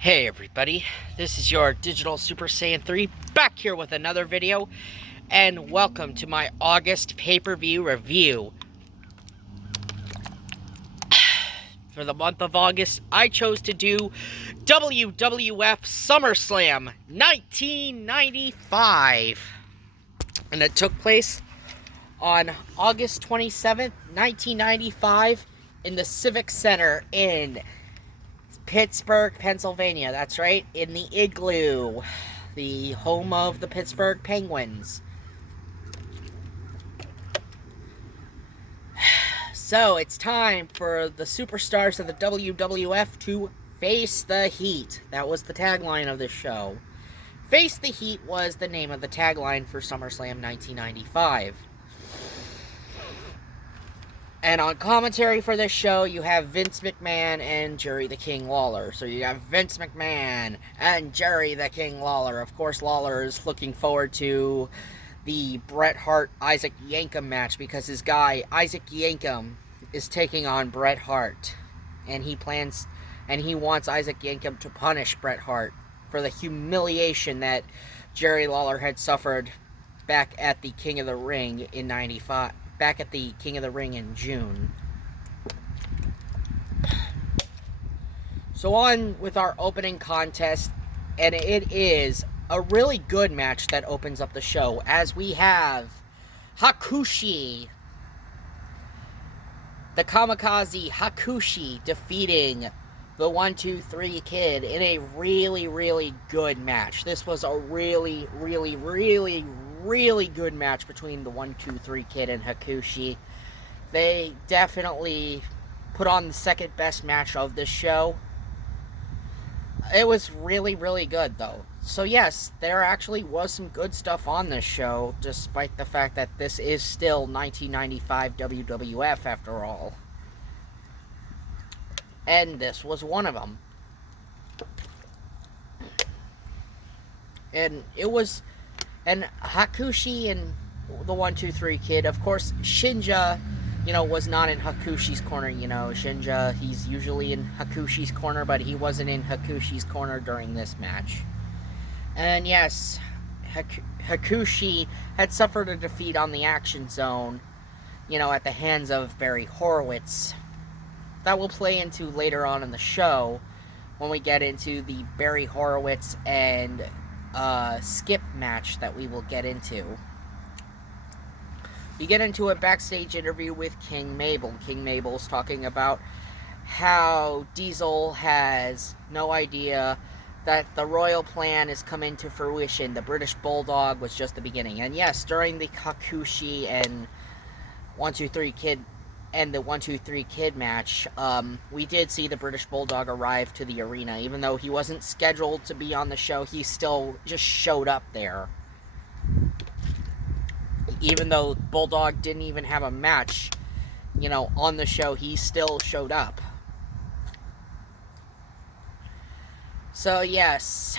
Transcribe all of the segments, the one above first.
Hey everybody, this is your Digital Super Saiyan 3 back here with another video, and welcome to my August pay-per-view review. For the month of August, I chose to do WWF Summerslam 1995, and it took place on August 27th, 1995 in the Civic Center in Pittsburgh, Pennsylvania. That's right, in the Igloo, the home of the Pittsburgh Penguins. So it's time for the superstars of the WWF to face the heat. That was the tagline of this show. Face the Heat was the name of the tagline for SummerSlam 1995. And on commentary for this show, you have Vince McMahon and Jerry the King Lawler. So you have Vince McMahon and Jerry the King Lawler. Of course, Lawler is looking forward to the Bret Hart-Isaac Yankem match because his guy, Isaac Yankem, is taking on Bret Hart. And he wants Isaac Yankem to punish Bret Hart for the humiliation that Jerry Lawler had suffered back at the King of the Ring in '95. Back at the King of the Ring in June. So on with our opening contest, and it is a really good match that opens up the show, as we have Hakushi, the Kamikaze Hakushi, defeating the 1-2-3 Kid in a really good match. This was a really good match between the 1-2-3 Kid and Hakushi. They definitely put on the second best match of this show. It was really good, though. So yes, there actually was some good stuff on this show, despite the fact that this is still 1995 WWF after all. And this was one of them. And it was... And Hakushi and the 1-2-3 Kid, of course, Shinja, was not in Hakushi's corner. Shinja, he's usually in Hakushi's corner, but he wasn't in Hakushi's corner during this match. And yes, Hakushi had suffered a defeat on the Action Zone, at the hands of Barry Horowitz. That will play into later on in the show, when we get into the Barry Horowitz and Skip match that we will get into. We get into a backstage interview with King Mabel. King Mabel's talking about how Diesel has no idea that the royal plan is coming to fruition. The British Bulldog was just the beginning. And yes, during the Hakushi and 1-2-3 Kid and the 1-2-3 Kid match, we did see the British Bulldog arrive to the arena. Even though he wasn't scheduled to be on the show, he still just showed up there. Even though Bulldog didn't even have a match, on the show, he still showed up. So yes,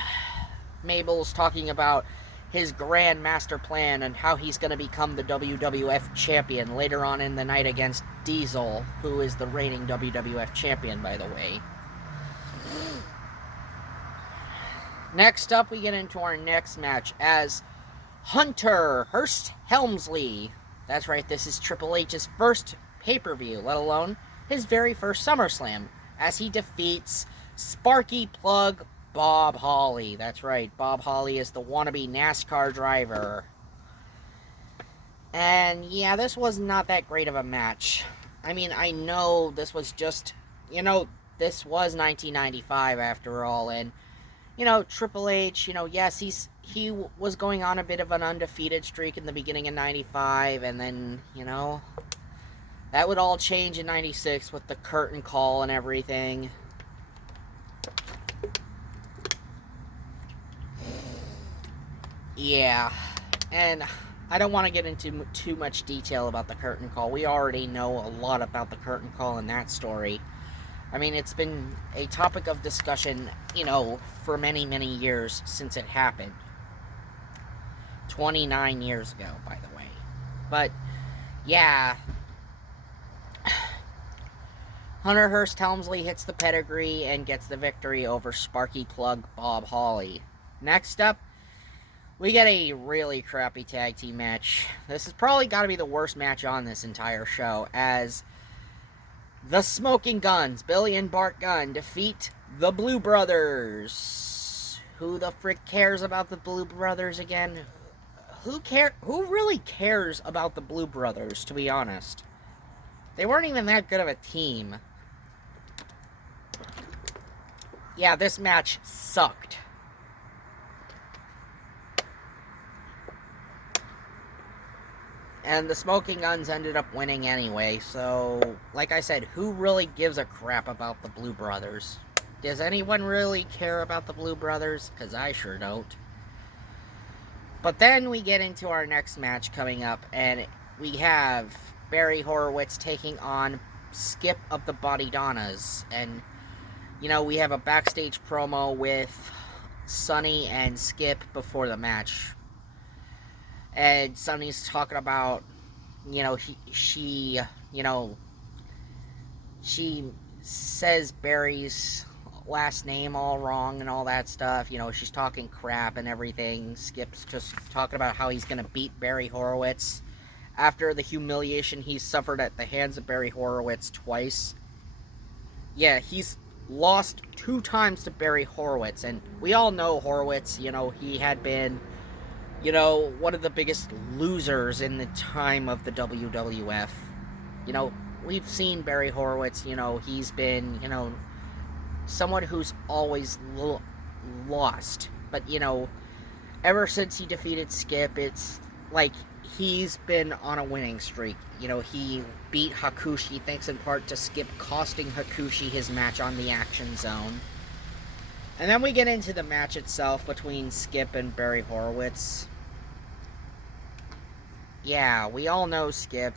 Mabel's talking about his grand master plan and how he's going to become the WWF champion later on in the night against Diesel, who is the reigning WWF champion, by the way. Next up, we get into our next match as Hunter Hearst Helmsley. That's right, this is Triple H's first pay-per-view, let alone his very first SummerSlam, as he defeats Sparky Plug Bob Holly. That's right, Bob Holly is the wannabe NASCAR driver. And yeah, this was not that great of a match. I mean, I know this was just, this was 1995 after all, and, Triple H, yes, he was going on a bit of an undefeated streak in the beginning of 95, and then, that would all change in 96 with the curtain call and everything. Yeah, and I don't want to get into too much detail about the curtain call. We already know a lot about the curtain call in that story. I mean, it's been a topic of discussion, for many years since it happened. 29 years ago, by the way. But, yeah. Hunter Hearst Helmsley hits the pedigree and gets the victory over Sparky Plug Bob Holly. Next up, we get a really crappy tag team match. This has probably got to be the worst match on this entire show, as the Smoking Guns, Billy and Bart Gunn, defeat the Blue Brothers. Who the frick cares about the Blue Brothers again? Who really cares about the Blue Brothers, to be honest? They weren't even that good of a team. Yeah, this match sucked. And the Smoking Guns ended up winning anyway, so, like I said, who really gives a crap about the Blue Brothers? Does anyone really care about the Blue Brothers? Because I sure don't. But then we get into our next match coming up, and we have Barry Horowitz taking on Skip of the Bodydonnas. And, you know, we have a backstage promo with Sonny and Skip before the match. And Sonny's talking about, you know, she says Barry's last name all wrong and all that stuff. You know, she's talking crap and everything. Skip's just talking about how he's going to beat Barry Horowitz after the humiliation he's suffered at the hands of Barry Horowitz twice. Yeah, he's lost 2 times to Barry Horowitz, and we all know Horowitz, you know, he had been, you know, one of the biggest losers in the time of the WWF. You know, we've seen Barry Horowitz, you know, he's been, you know, someone who's always lost. But, you know, ever since he defeated Skip, it's like he's been on a winning streak. You know, he beat Hakushi thanks in part to Skip costing Hakushi his match on the Action Zone. And then we get into the match itself between Skip and Barry Horowitz. Yeah, we all know Skip,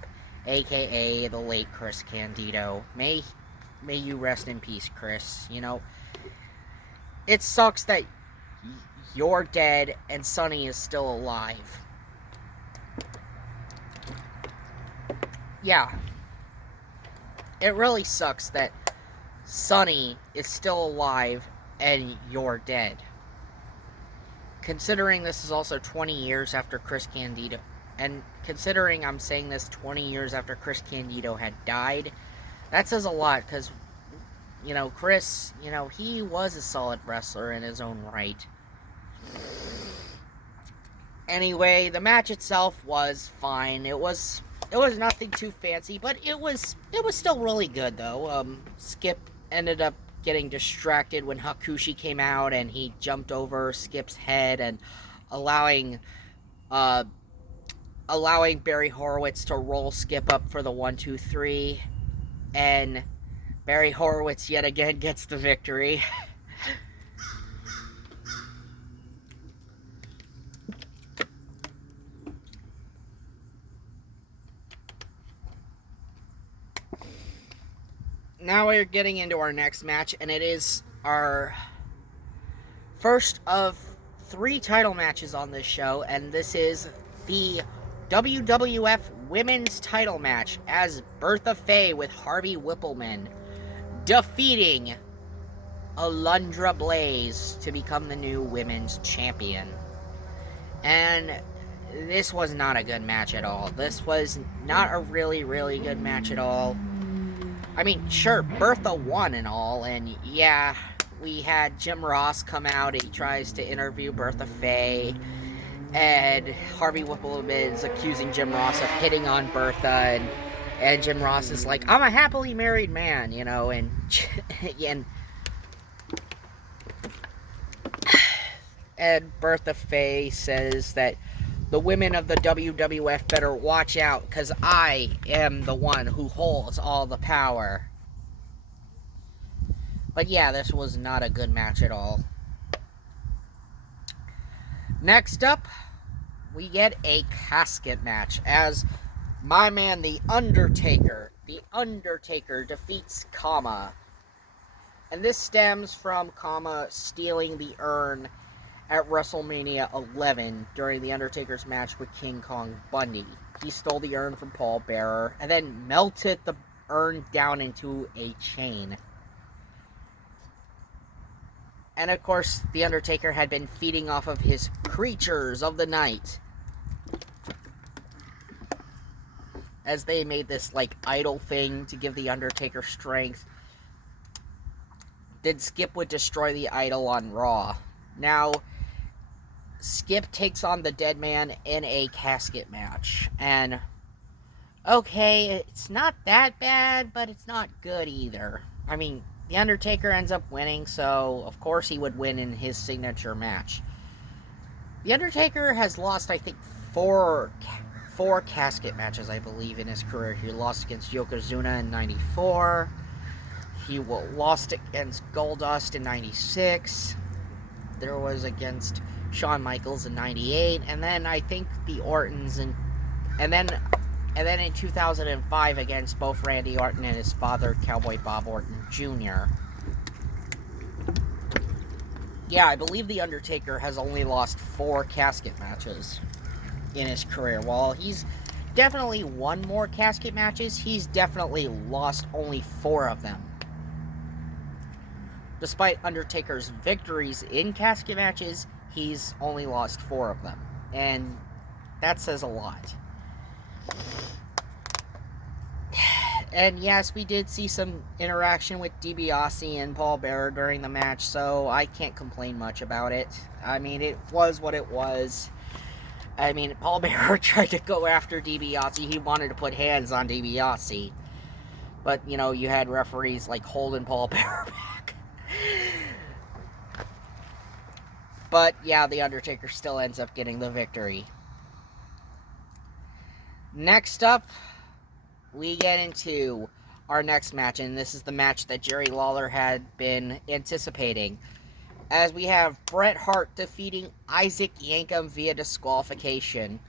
a.k.a. the late Chris Candido. May you rest in peace, Chris. You know, it sucks that you're dead and Sonny is still alive. Yeah. It really sucks that Sonny is still alive and you're dead. Considering this is also 20 years after Chris Candido, and considering I'm saying this 20 years after Chris Candido had died, that says a lot, because, you know, Chris, you know, he was a solid wrestler in his own right. Anyway, the match itself was fine. It was nothing too fancy, but it was still really good, though. Skip ended up getting distracted when Hakushi came out, and he jumped over Skip's head and allowing Barry Horowitz to roll Skip up for the 1-2-3, and Barry Horowitz yet again gets the victory. Now we're getting into our next match, and it is our first of 3 title matches on this show, and this is the WWF Women's title match, as Bertha Faye with Harvey Whippleman defeating Alundra Blaze to become the new women's champion. And this was not a good match at all. This was not a really, really good match at all. I mean, sure, Bertha won and all, and yeah, we had Jim Ross come out. He tries to interview Bertha Faye, and Harvey Whippleman is accusing Jim Ross of hitting on Bertha, and Jim Ross is like, I'm a happily married man, you know, and Bertha Faye says that the women of the WWF better watch out, because I am the one who holds all the power. But yeah, this was not a good match at all. Next up, we get a casket match, as my man, The Undertaker defeats Kama. And this stems from Kama stealing the urn at WrestleMania 11 during The Undertaker's match with King Kong Bundy. He stole the urn from Paul Bearer and then melted the earned down into a chain. And of course, The Undertaker had been feeding off of his creatures of the night, as they made this, like, idol thing to give The Undertaker strength. Then Skip would destroy the idol on Raw. Now, Skip takes on the Dead Man in a casket match. And, okay, it's not that bad, but it's not good either. I mean, The Undertaker ends up winning, so of course he would win in his signature match. The Undertaker has lost, I think, four casket matches, I believe, in his career. He lost against Yokozuna in 94. He lost against Goldust in 96. There was against Shawn Micheals in 98. And then I think the Ortons and then in 2005 against both Randy Orton and his father, Cowboy Bob Orton Jr. Yeah, I believe The Undertaker has only lost 4 casket matches in his career. While he's definitely won more casket matches, he's definitely lost only 4 of them. Despite Undertaker's victories in casket matches, he's only lost 4 of them. And that says a lot. And yes, we did see some interaction with DiBiase and Paul Bearer during the match, so I can't complain much about it. I mean, it was what it was. I mean, Paul Bearer tried to go after DiBiase. He wanted to put hands on DiBiase. But, you know, you had referees, like, holding Paul Bearer back. But, yeah, The Undertaker still ends up getting the victory. Next up, we get into our next match, and this is the match that Jerry Lawler had been anticipating, as we have Bret Hart defeating Isaac Yankem via disqualification.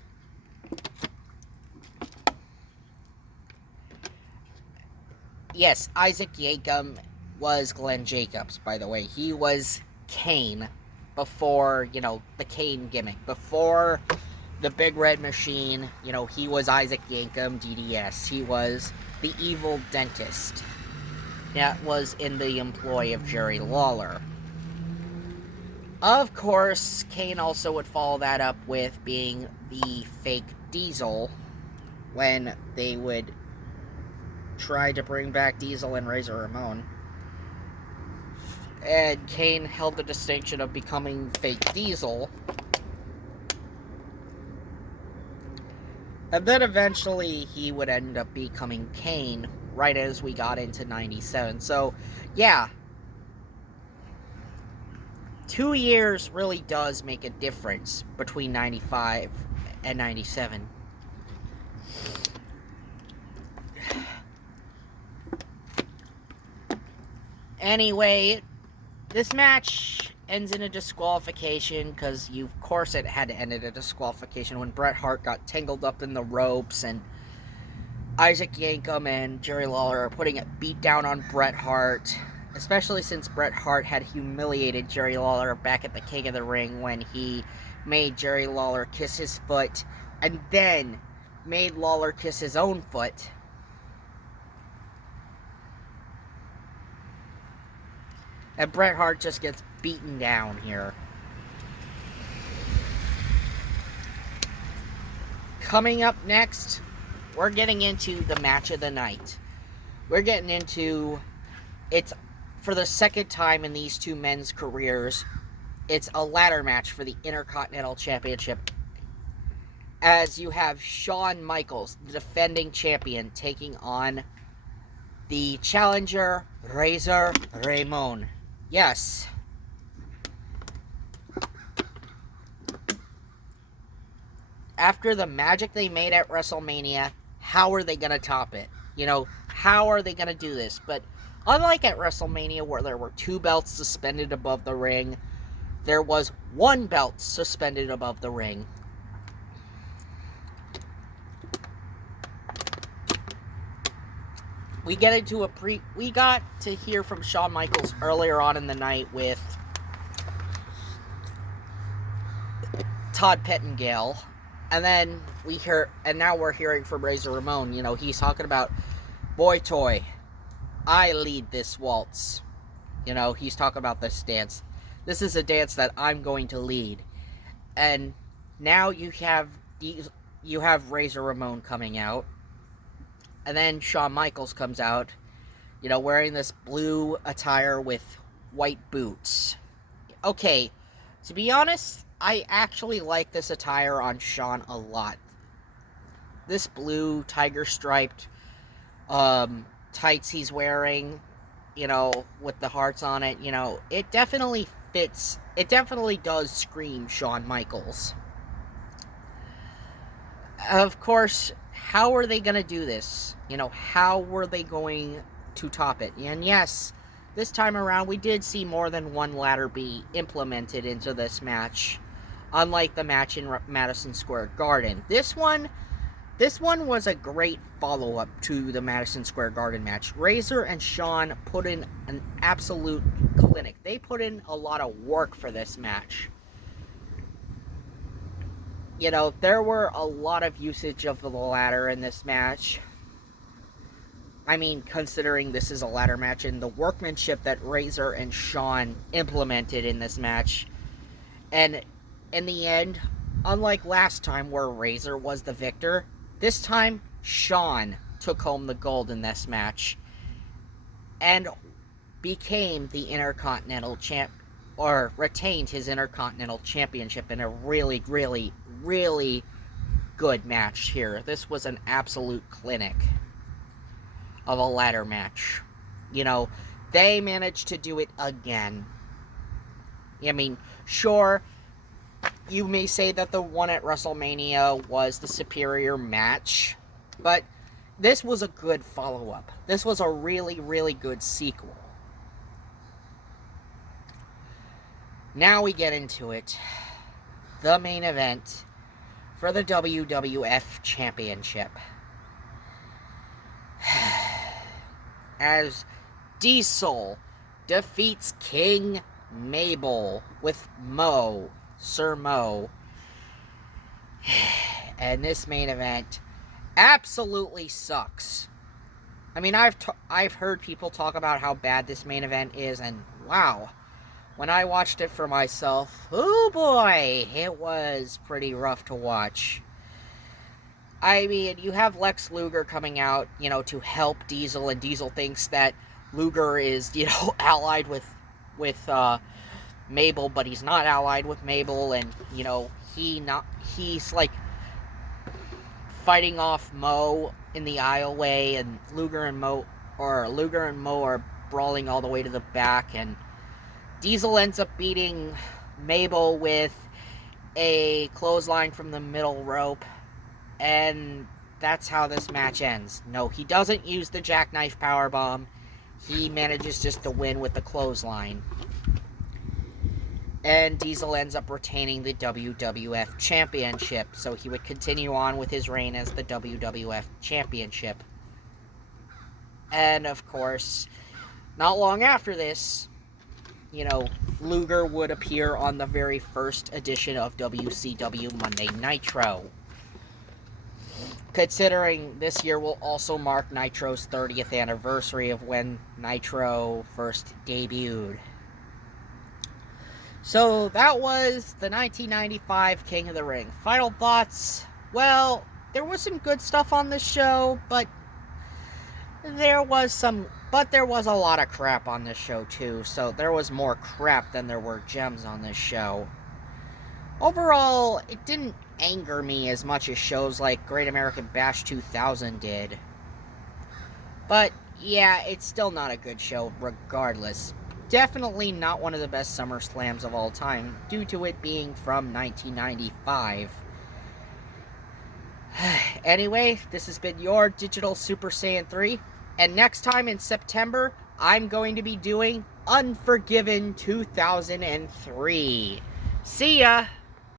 Yes, Isaac Yankem was Glenn Jacobs, by the way. He was Kane before, you know, the Kane gimmick. Before the Big Red Machine, you know, he was Isaac Yankem, DDS. He was the evil dentist that was in the employ of Jerry Lawler. Of course, Kane also would follow that up with being the fake Diesel when they would try to bring back Diesel and Razor Ramon. And Kane held the distinction of becoming fake Diesel. And then eventually he would end up becoming Kane right as we got into 97. So, yeah. 2 years really does make a difference between 95 and 97. Anyway, this match ends in a disqualification because, of course, it had to end in a disqualification when Bret Hart got tangled up in the ropes and Isaac Yankem and Jerry Lawler are putting a beat down on Bret Hart, especially since Bret Hart had humiliated Jerry Lawler back at the King of the Ring when he made Jerry Lawler kiss his foot and then made Lawler kiss his own foot. And Bret Hart just gets beaten down here. Coming up next, we're getting into the match of the night. We're getting into, it's for the second time in these two men's careers, it's a ladder match for the Intercontinental Championship. As you have Shawn Micheals, the defending champion, taking on the challenger, Razor Ramon. Yes. After the magic they made at WrestleMania, how are they going to top it? You know, how are they going to do this? But unlike at WrestleMania where there were 2 belts suspended above the ring, there was 1 belt suspended above the ring. We got to hear from Shawn Micheals earlier on in the night with Todd Pettengill, and then now we're hearing from Razor Ramon. You know, he's talking about Boy toy, I lead this waltz. You know, he's talking about this dance. This is a dance that I'm going to lead. And now you have Razor Ramon coming out. And then Shawn Michaels comes out, you know, wearing this blue attire with white boots. Okay, to be honest, I actually like this attire on Shawn a lot. This blue tiger striped tights he's wearing, you know, with the hearts on it, you know, it definitely fits. It definitely does scream Shawn Michaels. Of course, how are they going to do this? You know, how were they going to top it? And yes, this time around, we did see more than one ladder be implemented into this match, unlike the match in Madison Square Garden. This one was a great follow-up to the Madison Square Garden match. Razor and Shawn put in an absolute clinic. They put in a lot of work for this match. You know, there were a lot of usage of the ladder in this match. I mean, considering this is a ladder match, and the workmanship that Razor and Shawn implemented in this match. And in the end, unlike last time where Razor was the victor, this time Shawn took home the gold in this match and became the Intercontinental champ, or retained his Intercontinental Championship in a really, really, really good match here. This was an absolute clinic of a ladder match. You know, they managed to do it again. I mean, sure, you may say that the one at WrestleMania was the superior match, but this was a good follow-up. This was a really, really good sequel. Now we get into it. The main event for the WWF Championship. As Diesel defeats King Mabel with Sir Mo. And this main event absolutely sucks. I mean, I've heard people talk about how bad this main event is, and wow, when I watched it for myself, oh boy, it was pretty rough to watch. I mean, you have Lex Luger coming out, you know, to help Diesel, and Diesel thinks that Luger is, you know, allied with Mabel, but he's not allied with Mabel, and, you know, he's like fighting off Mo in the aisleway, and Luger and Mo are brawling all the way to the back, and Diesel ends up beating Mabel with a clothesline from the middle rope, and that's how this match ends. No, he doesn't use the jackknife powerbomb. He manages just to win with the clothesline. And Diesel ends up retaining the WWF Championship, so he would continue on with his reign as the WWF Championship. And, of course, not long after this, you know, Luger would appear on the very first edition of WCW Monday Nitro. Considering this year will also mark Nitro's 30th anniversary of when Nitro first debuted. So that was the 1995 King of the Ring. Final thoughts? Well, there was some good stuff on this show, but there was a lot of crap on this show too. So there was more crap than there were gems on this show. Overall, it didn't anger me as much as shows like Great American Bash 2000 did. But yeah, it's still not a good show regardless. Definitely not one of the best SummerSlams of all time, due to it being from 1995. Anyway, this has been your Digital Super Saiyan 3, and next time in September, I'm going to be doing Unforgiven 2003. See ya!